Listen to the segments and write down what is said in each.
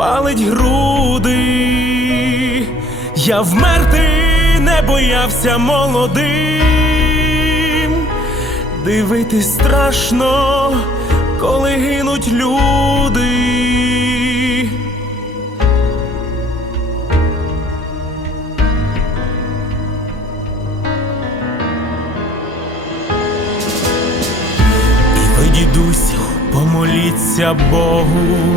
палить груди, я вмерти не боявся молодим, дивитись страшно, коли гинуть люди. І дідусю, помоліться Богу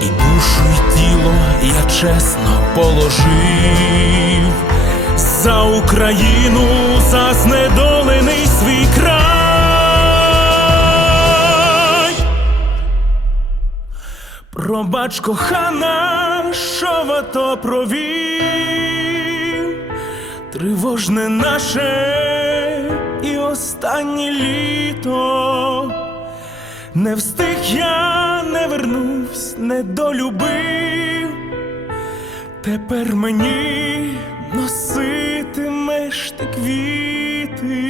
і душу, і тіло я чесно положив за Україну, за знедолений свій край. Пробач, кохана, що в провів, тривожне наше і останнє літо. Не встиг я не вернусь, не долюбив, тепер мені носитимеш ти квіти.